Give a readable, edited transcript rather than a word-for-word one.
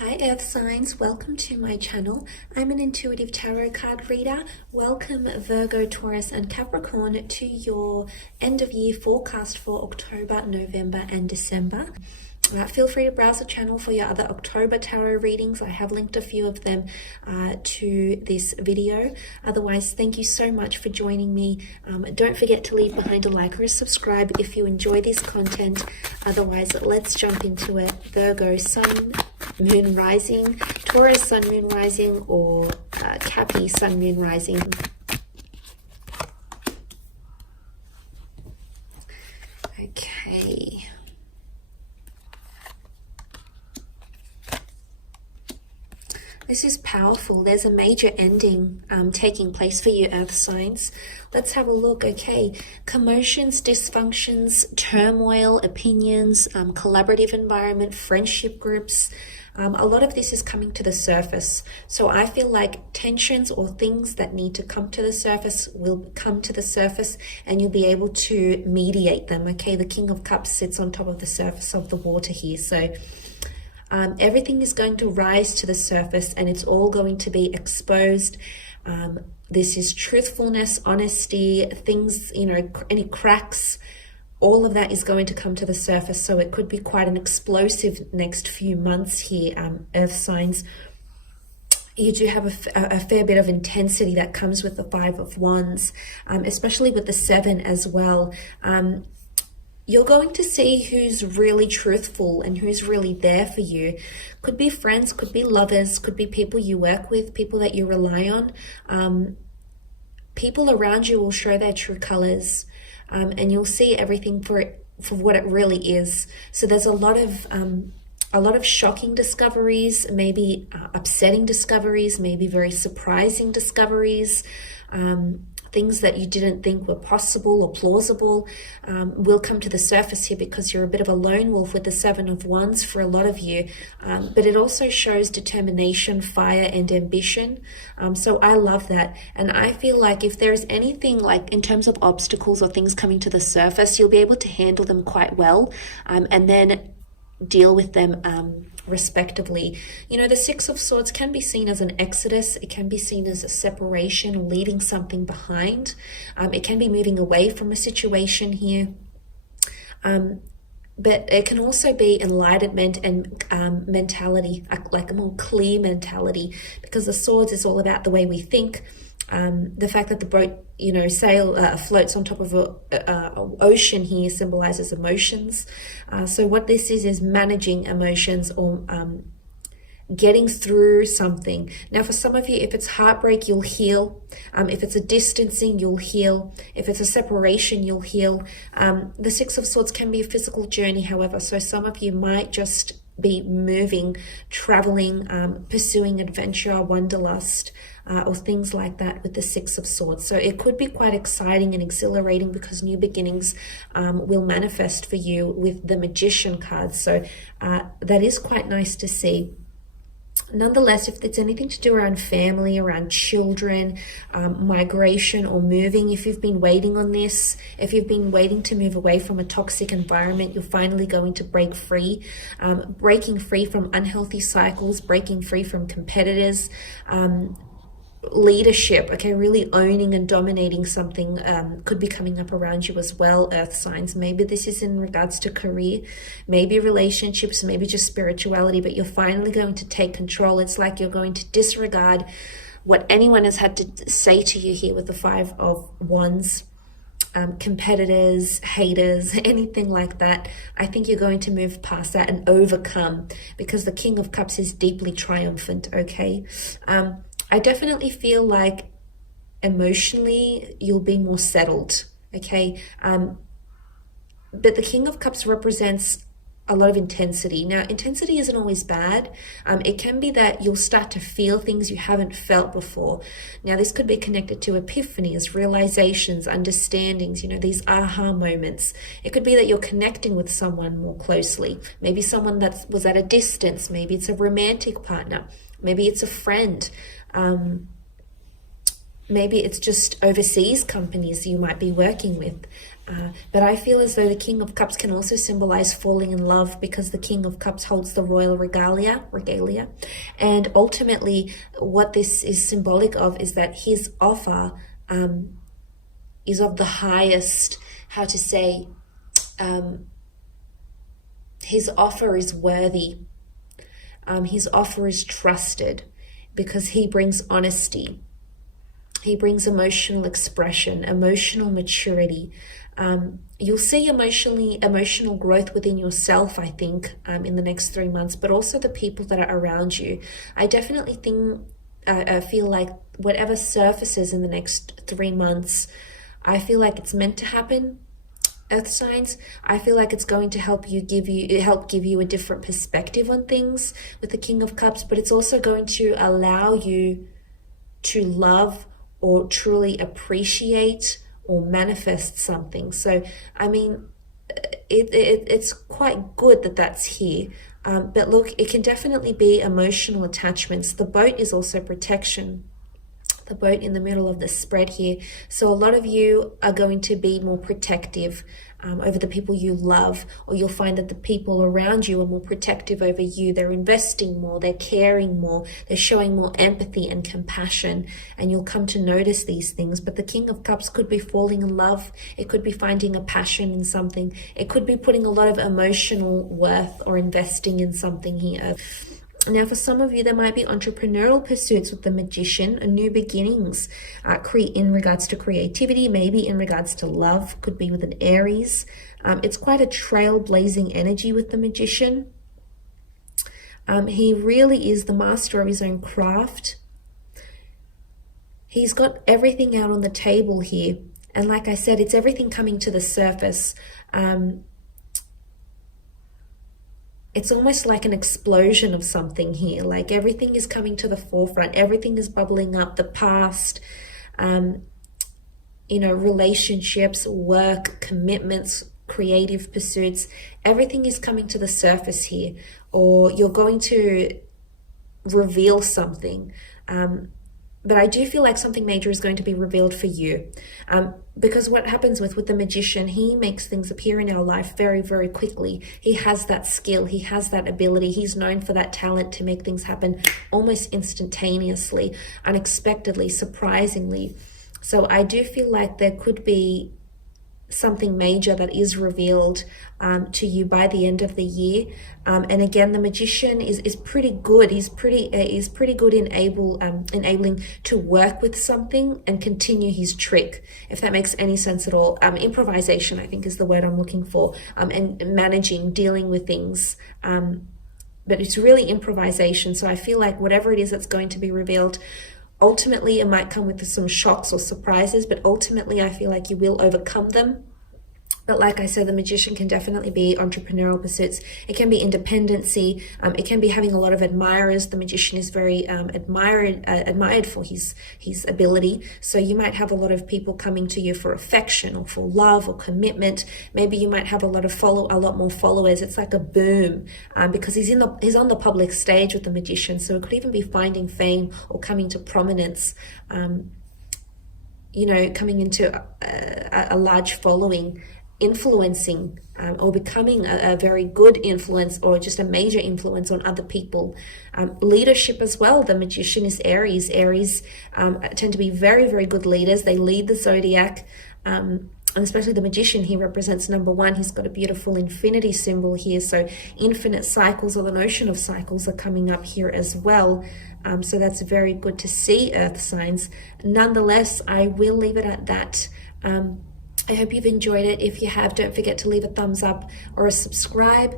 Hi Earth signs, welcome to my channel. I'm an intuitive tarot card reader. Welcome Virgo, Taurus and Capricorn to your end of year forecast for October, November and December. Feel free to browse the channel for your other October tarot readings. I have linked a few of them to this video. Otherwise, thank you so much for joining me. Don't forget to leave behind a like or a subscribe if you enjoy this content. Otherwise, let's jump into it. Virgo, Sun, Moon, Rising, Taurus, Sun, Moon, Rising, or Cappy, Sun, Moon, Rising. Okay. This is powerful. There's a major ending taking place for you, Earth signs. Let's have a look. Okay, commotions, dysfunctions, turmoil, opinions, collaborative environment, friendship groups. A lot of this is coming to the surface. So I feel like tensions or things that need to come to the surface will come to the surface and you'll be able to mediate them. Okay, the King of Cups sits on top of the surface of the water here. So everything is going to rise to the surface and it's all going to be exposed. This is truthfulness, honesty, things, you know, any cracks, all of that is going to come to the surface. So it could be quite an explosive next few months here, Earth signs. You do have a fair bit of intensity that comes with the Five of Wands, especially with the Seven as well. You're going to see who's really truthful and who's really there for you. Could be friends, could be lovers, could be people you work with, people that you rely on. People around you will show their true colors, and you'll see everything for what it really is. So there's a lot of shocking discoveries, maybe upsetting discoveries, maybe very surprising discoveries. Things that you didn't think were possible or plausible will come to the surface here because you're a bit of a lone wolf with the Seven of Wands for a lot of you. But it also shows determination, fire, and ambition. So I love that. And I feel like if there's anything like in terms of obstacles or things coming to the surface, you'll be able to handle them quite well. And then deal with them respectively. You know, the Six of Swords can be seen as an exodus. It can be seen as a separation or leaving something behind. It can be moving away from a situation here. But it can also be enlightenment and mentality, like a more clear mentality, because the Swords is all about the way we think. The fact that the boat, you know, floats on top of a ocean here symbolizes emotions. So what this is managing emotions or getting through something. Now, for some of you, if it's heartbreak, you'll heal. If it's a distancing, you'll heal. If it's a separation, you'll heal. The Six of Swords can be a physical journey, however. So some of you might just be moving, traveling, pursuing adventure, wanderlust, or things like that with the Six of Swords. So it could be quite exciting and exhilarating because new beginnings will manifest for you with the Magician card. So that is quite nice to see. Nonetheless, if it's anything to do around family, around children, migration or moving, if you've been waiting on this, if you've been waiting to move away from a toxic environment, you're finally going to break free. Breaking free from unhealthy cycles, breaking free from competitors, leadership, okay, really owning and dominating something could be coming up around you as well, Earth signs. Maybe this is in regards to career, maybe relationships, maybe just spirituality, but you're finally going to take control. It's like you're going to disregard what anyone has had to say to you here with the Five of Wands. Competitors, haters, anything like that. I think you're going to move past that and overcome, because the King of Cups is deeply triumphant, okay? I definitely feel like emotionally you'll be more settled, okay? But the King of Cups represents a lot of intensity. Now, intensity isn't always bad. It can be that you'll start to feel things you haven't felt before. Now, this could be connected to epiphanies, realizations, understandings, you know, these aha moments. It could be that you're connecting with someone more closely. Maybe someone that was at a distance. Maybe it's a romantic partner. Maybe it's a friend. Maybe it's just overseas companies you might be working with. But I feel as though the King of Cups can also symbolize falling in love, because the King of Cups holds the royal regalia. And ultimately, what this is symbolic of is that his offer is of the highest, how to say, his offer is worthy. His offer is trusted because he brings honesty. He brings emotional expression, emotional maturity. You'll see emotional growth within yourself, I think, in the next 3 months, but also the people that are around you. I definitely think, I feel like whatever surfaces in the next 3 months, I feel like it's meant to happen. Earth signs, I feel like it's going to help give you a different perspective on things with the King of Cups, but it's also going to allow you to love or truly appreciate or manifest something. So, I mean, it's quite good that that's here. But look, it can definitely be emotional attachments. The boat is also protection. The boat in the middle of the spread here. So a lot of you are going to be more protective over the people you love, or you'll find that the people around you are more protective over you. They're investing more, they're caring more, they're showing more empathy and compassion, and you'll come to notice these things. But the King of Cups could be falling in love. It could be finding a passion in something. It could be putting a lot of emotional worth or investing in something here. Now, for some of you, there might be entrepreneurial pursuits with the Magician, new beginnings in regards to creativity, maybe in regards to love, could be with an Aries. It's quite a trailblazing energy with the Magician. He really is the master of his own craft. He's got everything out on the table here. And like I said, it's everything coming to the surface. It's almost like an explosion of something here. Like everything is coming to the forefront. Everything is bubbling up. The past, relationships, work, commitments, creative pursuits. Everything is coming to the surface here. Or you're going to reveal something. But I do feel like something major is going to be revealed for you. Because what happens with the Magician, he makes things appear in our life very, very quickly. He has that skill. He has that ability. He's known for that talent to make things happen almost instantaneously, unexpectedly, surprisingly. So I do feel like there could be something major that is revealed to you by the end of the year. And again, the Magician is pretty good. He's pretty good in enabling to work with something and continue his trick, if that makes any sense at all. Improvisation, I think, is the word I'm looking for, and managing, dealing with things. But it's really improvisation. So I feel like whatever it is that's going to be revealed, ultimately, it might come with some shocks or surprises, but ultimately, I feel like you will overcome them. But like I said, the Magician can definitely be entrepreneurial pursuits. It can be independency. It can be having a lot of admirers. The Magician is very admired for his ability. So you might have a lot of people coming to you for affection or for love or commitment. Maybe you might have a lot more followers. It's like a boom because he's on the public stage with the Magician. So it could even be finding fame or coming to prominence. Coming into a large following, influencing or becoming a very good influence or just a major influence on other people. Leadership as well. The Magician is Aries. Aries tend to be very, very good leaders. They lead the zodiac. And especially the Magician, he represents number 1. He's got a beautiful infinity symbol here. So infinite cycles, or the notion of cycles, are coming up here as well. So that's very good to see, Earth signs. Nonetheless, I will leave it at that. I hope you've enjoyed it. If you have, don't forget to leave a thumbs up or a subscribe.